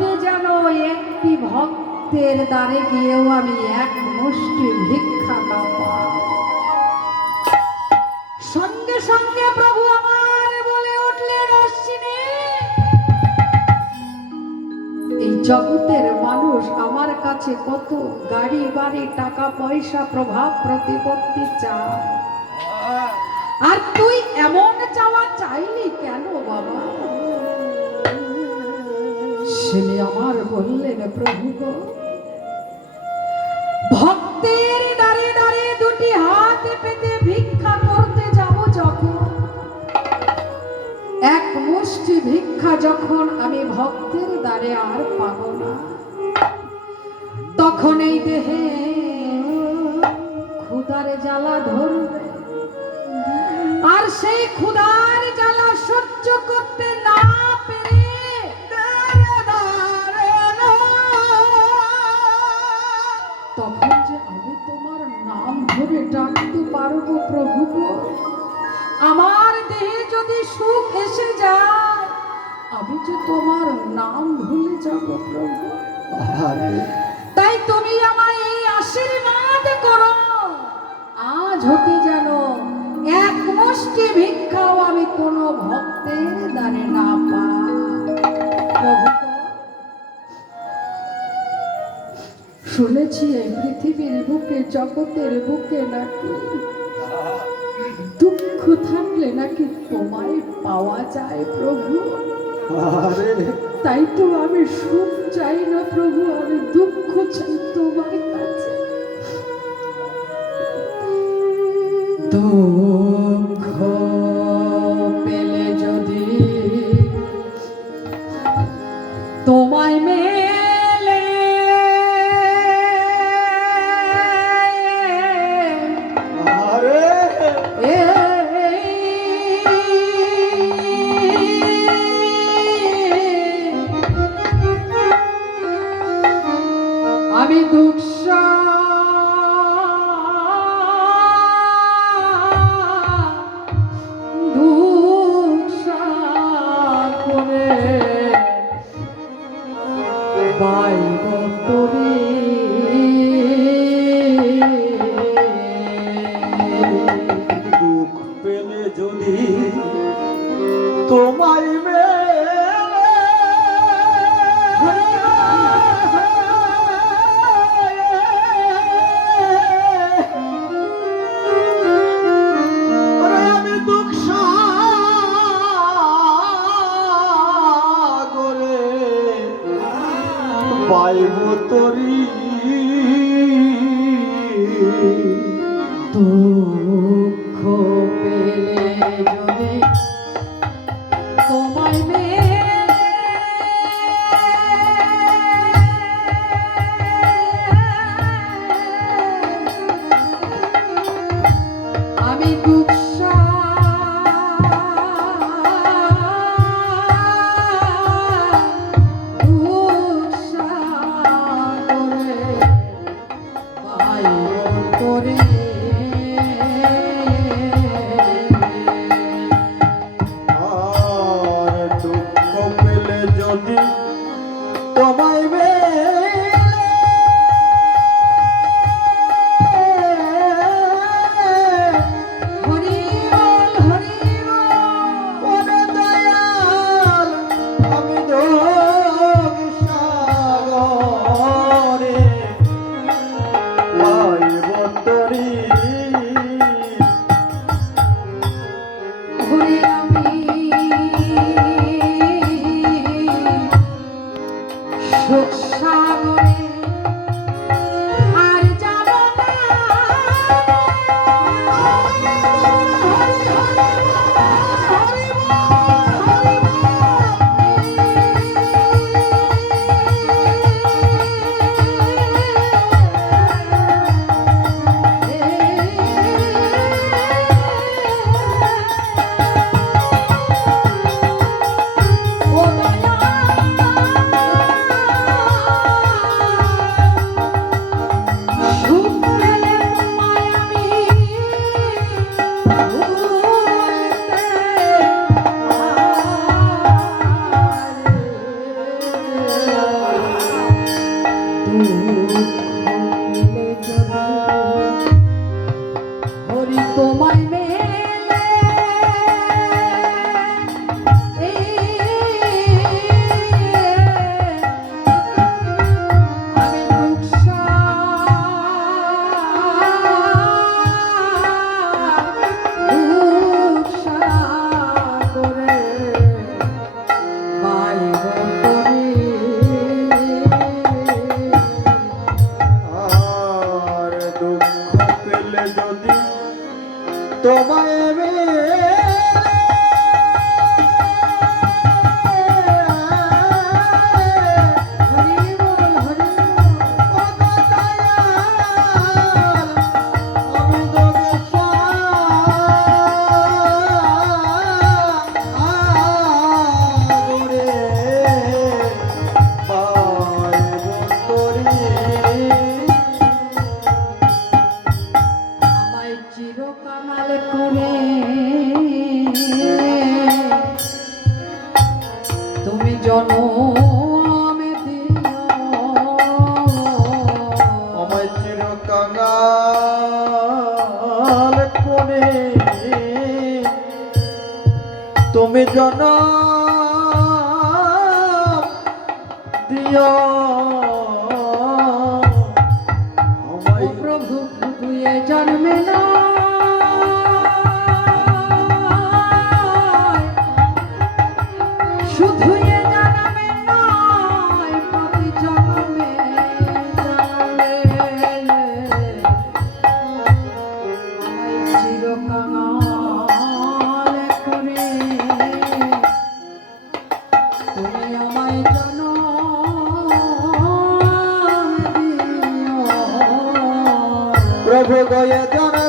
হতে যেন একটি ভক্তের দ্বারে গিয়েও আমি এক মুষ্টি ভিক্ষা না পাই। সঙ্গে সঙ্গে প্রভু আমার বলে উঠলেন, অশ্বিনী, এই জগতের মানুষ আমার কাছে কত গাড়ি বাড়ি টাকা পয়সা প্রভাব প্রতিপত্তি চায়, আর তুই এমন চাওয়া চাইলি কেন বাবা? তিনি আমার বললেন, প্রভু গো, ভক্তের দ্বারে দ্বারে দুটি হাত পেতে ভিক্ষা করতে যাব যখন, এক মুষ্টি ভিক্ষা যখন আমি ভক্তের দ্বারে আর পাব না, তখন এই দেহে ক্ষুধার জ্বালা ধরবে, আর সেই ক্ষুধার জ্বালা সহ্য করতে না পেরে তখন যে আমি তোমার নাম ধরে ডাকতে পারবো প্রভু গো, আমার দেহে যদি সুখ এসে যায় আমি যে তোমার নাম ভুলে যাব প্রভু। তাই তুমি আমায় এই আশীর্বাদ করো, আজ হতে যেন এক মুষ্টি ভিক্ষাও আমি কোনো ভক্তের দ্বারে না পাই। প্রভু, শুনেছি এই পৃথিবীর বুকে, জগতের বুকে নাকি দুঃখ থাকলে নাকি তোমায় পাওয়া যায় প্রভু। তাই তো আমি সুখ চাই না প্রভু, আমি দুঃখ চাই তোমার কাছে। দুঃখ পেলে যদি তোমায় মেলে, আমি দুঃখ পাইব তরি দুঃখ পেলে যদি তোমায় আমি দুঃখ মিলে যদি হরি তোমায় মেলে আমি দুঃখা করে পাইব তরি আর দুঃখ পেলে যদি তোমায় হরি বল হরি আমায় চিরকাল করে তুমি জনম দিও আমায় চিরকাল করে তুমি জনম দিও ও আমায় প্রভু দুয়ে জন্মে না শুধু এ জন্মে নয় প্রতি জন্মে জন্মে আমায় চিরকাল করে তুমি আমায় জনম দিও প্রভু গয়ে জন